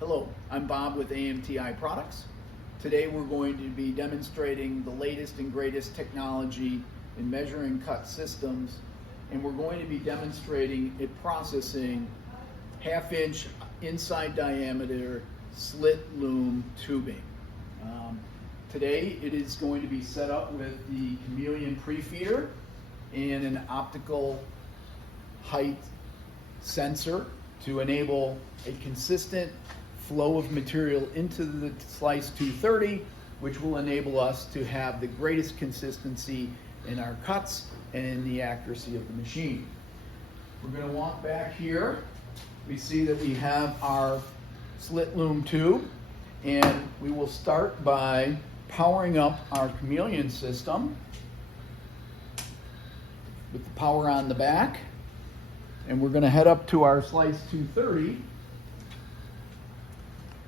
Hello, I'm Bob with AMTI Products. Today we're going to be demonstrating the latest and greatest technology in measure and cut systems, and we're going to be demonstrating it processing half-inch inside diameter slit loom tubing. Today it is going to be set up with the Chameleon pre-feeder and an optical height sensor to enable a consistent flow of material into the SLICE 230, which will enable us to have the greatest consistency in our cuts and in the accuracy of the machine. We're going to walk back here. We see that we have our slit loom tube, and we will start by powering up our Chameleon system with the power on the back. And we're going to head up to our SLICE 230.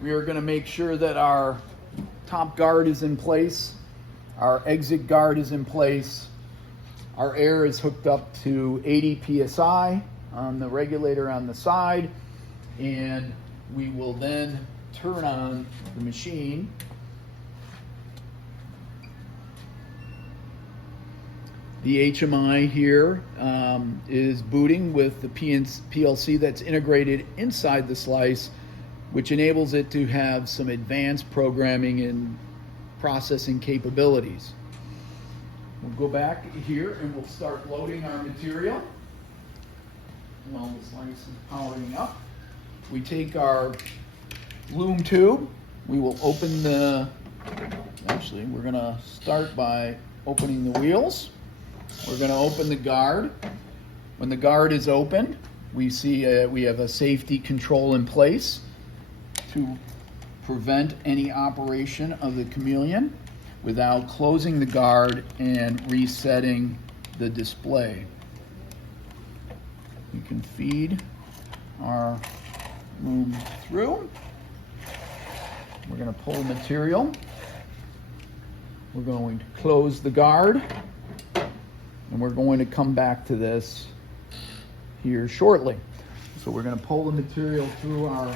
We are going to make sure that our top guard is in place, our exit guard is in place, our air is hooked up to 80 psi on the regulator on the side, and we will then turn on the machine. The HMI here is booting with the PLC that's integrated inside the SLICE, which enables it to have some advanced programming and processing capabilities. We'll go back here and we'll start loading our material while the SLICE is powering up. We take our loom tube, we will open we're going to start by opening the wheels. We're going to open the guard. When the guard is open, we see we have a safety control in place to prevent any operation of the Chameleon without closing the guard and resetting the display. We can feed our loom through. We're going to pull material. We're going to close the guard. And we're going to come back to this here shortly. So we're going to pull the material through our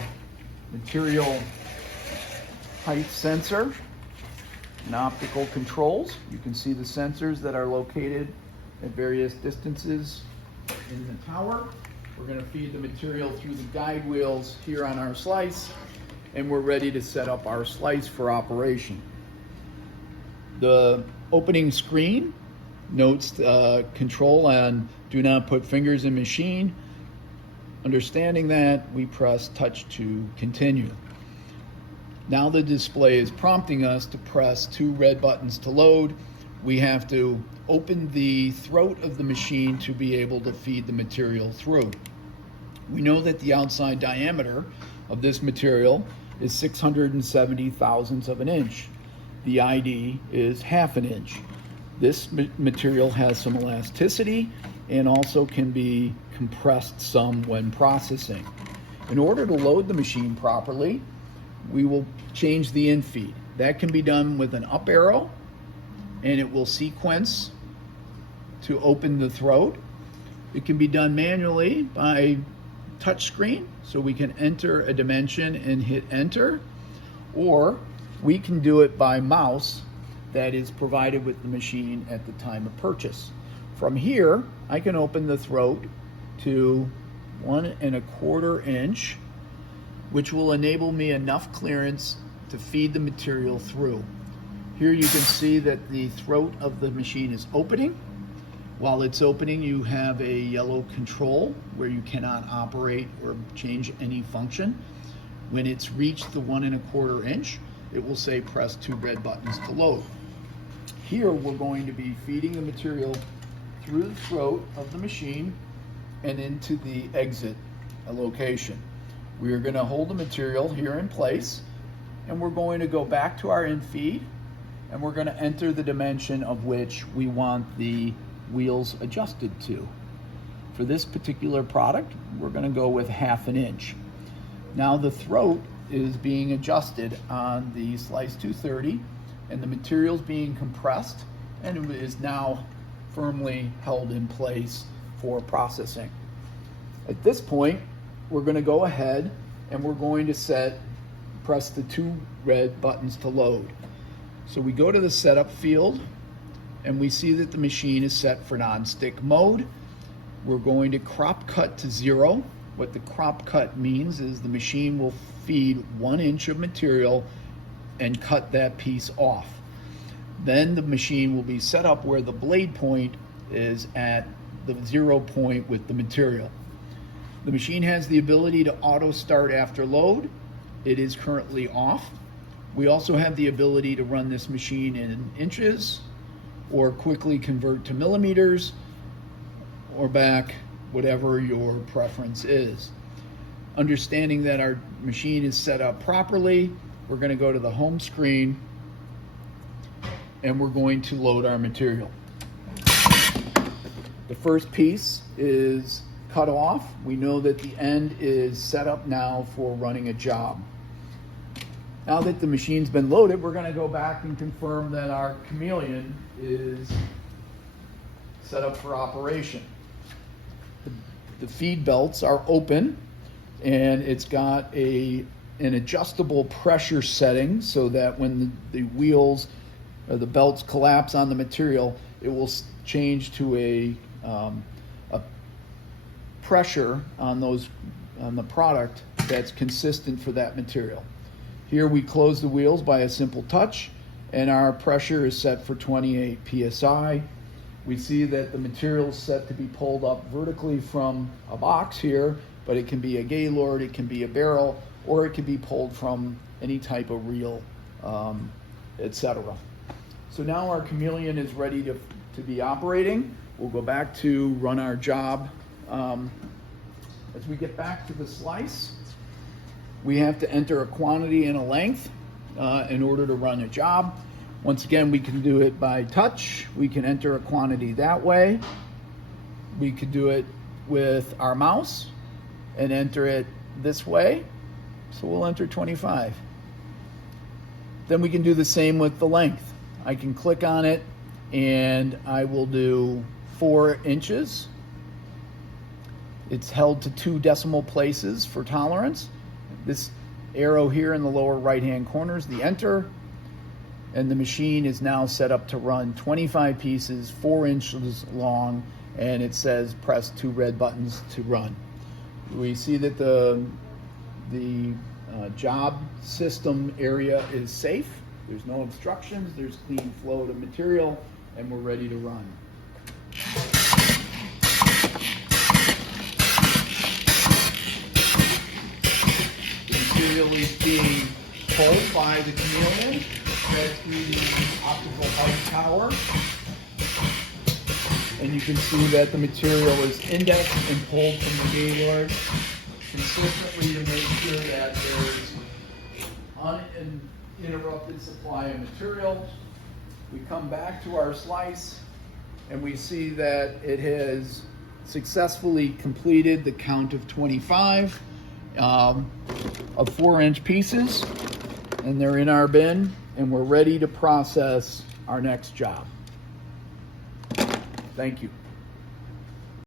material height sensor and optical controls. You can see the sensors that are located at various distances in the tower. We're going to feed the material through the guide wheels here on our SLICE, and we're ready to set up our SLICE for operation. The opening screen notes control on do not put fingers in machine. Understanding that, we press touch to continue. Now the display is prompting us to press 2 red buttons to load. We have to open the throat of the machine to be able to feed the material through. We know that the outside diameter of this material is 670 thousandths of an inch. The ID is ½ an inch. This material has some elasticity and also can be compressed some when processing. In order to load the machine properly, we will change the infeed. That can be done with an up arrow, and it will sequence to open the throat. It can be done manually by touch screen, so we can enter a dimension and hit enter, or we can do it by mouse that is provided with the machine at the time of purchase. From here, I can open the throat to 1 1/4 inch, which will enable me enough clearance to feed the material through. Here you can see that the throat of the machine is opening. While it's opening, you have a yellow control where you cannot operate or change any function. When it's reached the 1 1/4 inch, it will say press 2 red buttons to load. Here we're going to be feeding the material through the throat of the machine and into the exit location. We are going to hold the material here in place, and we're going to go back to our infeed, and we're going to enter the dimension of which we want the wheels adjusted to. For this particular product, we're going to go with ½ an inch. Now the throat is being adjusted on the SLICE 230, and the material is being compressed and it is now firmly held in place for processing. At this point, we're going to go ahead and we're going to set press the 2 red buttons to load. So we go to the setup field and we see that the machine is set for non-stick mode. We're going to crop cut to 0. What the crop cut means is the machine will feed 1 inch of material and cut that piece off. Then the machine will be set up where the blade point is at the 0 point with the material. The machine has the ability to auto start after load. It is currently off. We also have the ability to run this machine in inches or quickly convert to millimeters or back, whatever your preference is. Understanding that our machine is set up properly, we're going to go to the home screen and we're going to load our material. The first piece is cut off. We know that the end is set up now for running a job. Now that the machine's been loaded, we're going to go back and confirm that our Chameleon is set up for operation. The feed belts are open and it's got an adjustable pressure setting so that when the wheels or the belts collapse on the material, it will change to a pressure on the product that's consistent for that material. Here we close the wheels by a simple touch and our pressure is set for 28 psi. We see that the material is set to be pulled up vertically from a box here, but it can be a gaylord, it can be a barrel, or it can be pulled from any type of reel, etc. So now our Chameleon is ready to be operating. We'll go back to run our job. As we get back to the slice, we have to enter a quantity and a length in order to run a job. Once again, we can do it by touch. We can enter a quantity that way. We could do it with our mouse and enter it this way. So we'll enter 25. Then we can do the same with the length. I can click on it and I will do 4 inches. It's held to 2 decimal places for tolerance. This arrow here in the lower right-hand corner is the enter, and the machine is now set up to run 25 pieces, 4 inches long, and it says press 2 red buttons to run. We see that the job system area is safe. There's no obstructions, there's clean flow of material, and we're ready to run. The material is being pulled by the Chameleon, fed through the optical height tower. And you can see that the material is indexed and pulled from the gaylord consistently to make sure that there's uninterrupted supply of material. We come back to our slice and we see that it has successfully completed the count of 25 of 4-inch pieces, and they're in our bin and we're ready to process our next job. Thank you.